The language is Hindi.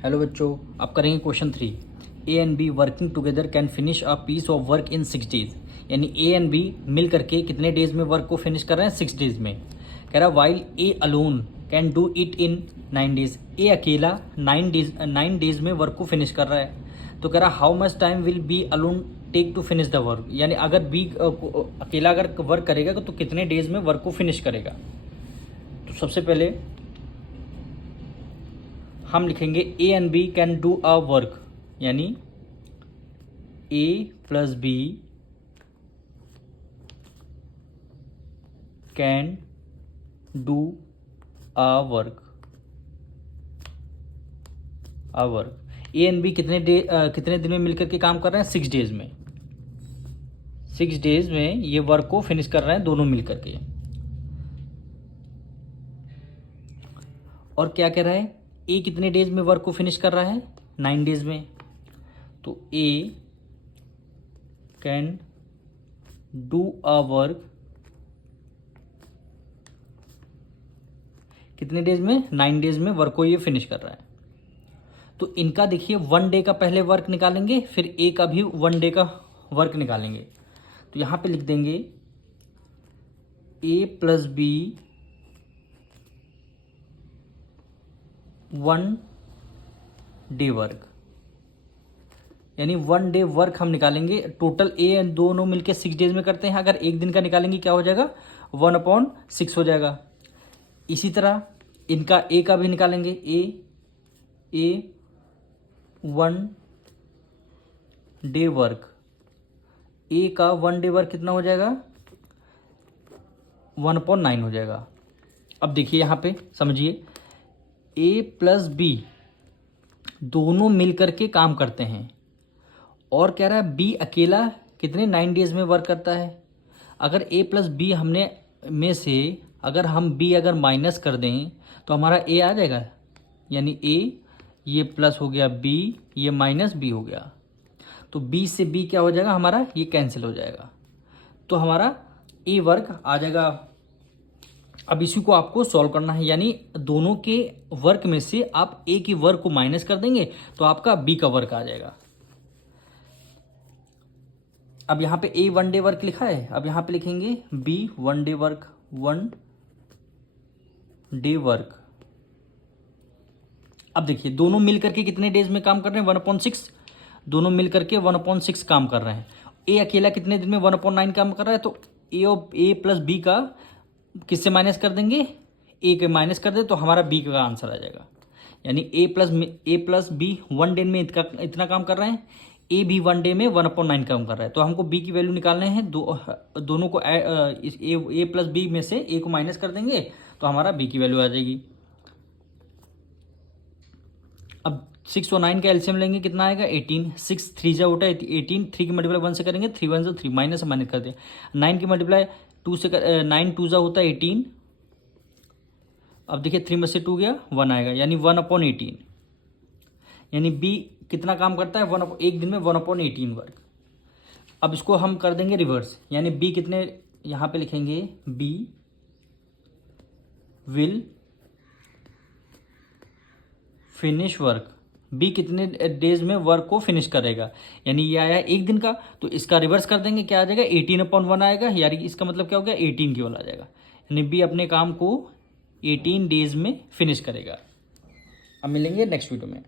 हेलो बच्चों, अब करेंगे question 3। A and B working together can finish a piece of work in 6 days. यानी ए एंड बी मिल करके कितने डेज में वर्क को फिनिश कर रहे हैं? 6 डेज में। कह रहा while a alone can do it in 9 days. A अकेला 9 डेज में वर्क को फिनिश कर रहा है। तो कह रहा how much time will B alone take to finish the work. यानी अगर बी अकेला अगर वर्क करेगा तो कितने डेज में वर्क को फिनिश करेगा। तो सबसे पहले हम लिखेंगे A and B can do a work, यानी A plus B can do a work. A and B कितने दिन में मिलकर के काम कर रहे हैं? 6 डेज में। 6 डेज में ये वर्क को फिनिश कर रहे हैं दोनों मिलकर के। और क्या कह रहा है? ए कितने डेज में वर्क को फिनिश कर रहा है? 9 डेज में। तो ए कैन डू अ वर्क कितने डेज में? 9 डेज में वर्क को ये फिनिश कर रहा है। तो इनका देखिए 1 डे का पहले वर्क निकालेंगे, फिर ए का भी 1 डे का वर्क निकालेंगे। तो यहां पे लिख देंगे ए प्लस बी 1 डे वर्क, यानी 1 डे वर्क हम निकालेंगे। टोटल ए एंड दोनों मिलके 6 डेज में करते हैं। अगर एक दिन का निकालेंगे क्या हो जाएगा? 1/6 हो जाएगा। इसी तरह इनका ए का भी निकालेंगे। ए 1 डे वर्क, ए का 1 डे वर्क कितना हो जाएगा? 1/9 हो जाएगा। अब देखिए यहां पे समझिए, ए प्लस बी दोनों मिलकर के काम करते हैं। और कह रहा है बी अकेला कितने 9 डेज में वर्क करता है। अगर ए प्लस बी हमने में से अगर हम बी अगर माइनस कर दें तो हमारा ए आ जाएगा। यानी ए ये प्लस हो गया, बी ये माइनस बी हो गया। तो बी से बी क्या हो जाएगा? हमारा ये कैंसिल हो जाएगा। तो हमारा ए वर्क आ जाएगा। अब इसी को आपको सॉल्व करना है, यानी दोनों के वर्क में से आप ए की वर्क को माइनस कर देंगे तो आपका बी का वर्क आ जाएगा। अब यहां पे ए 1 डे वर्क लिखा है, अब यहां पे लिखेंगे B 1 day work. 1 day work. अब देखिए दोनों मिलकर के कितने डेज में काम कर रहे हैं? 1/6। दोनों मिलकर के 1/6 काम कर रहे हैं। ए अकेला कितने दिन में 1/9 काम कर रहा है। तो ए प्लस बी का किससे माइनस कर देंगे? ए के माइनस कर दे तो हमारा बी का आंसर आ जाएगा। यानी ए प्लस बी 1 डे में इतना काम कर रहे हैं, ए भी 1 डे में 1/9 काम कर रहा है। तो हमको बी की वैल्यू निकालने हैं। दोनों को ए प्लस बी में से ए को माइनस कर देंगे तो हमारा बी की वैल्यू आ जाएगी। अब 6 और 9 का एलसीएम लेंगे, कितना आएगा? 18। 6 3 जा उठा 18, 3 की मल्टीप्लाई 1 से करेंगे, 3 1 जा 3, माइनस कर दें। 9 की मल्टीप्लाई 2 से 9 2 जा होता है 18। अब देखिए 3 में से 2 गया, 1 आएगा, यानी 1/18। यानी बी कितना काम करता है? एक दिन में 1/18 वर्क। अब इसको हम कर देंगे रिवर्स, यानी बी कितने, यहां पे लिखेंगे B will finish work. B कितने डेज में वर्क को फिनिश करेगा। यानी ये आया एक दिन का, तो इसका रिवर्स कर देंगे, क्या आ जाएगा? 18/1 आएगा। यानी इसका मतलब क्या हो गया? 18 केवल आ जाएगा। यानी बी अपने काम को 18 डेज में फिनिश करेगा। अब मिलेंगे नेक्स्ट वीडियो में।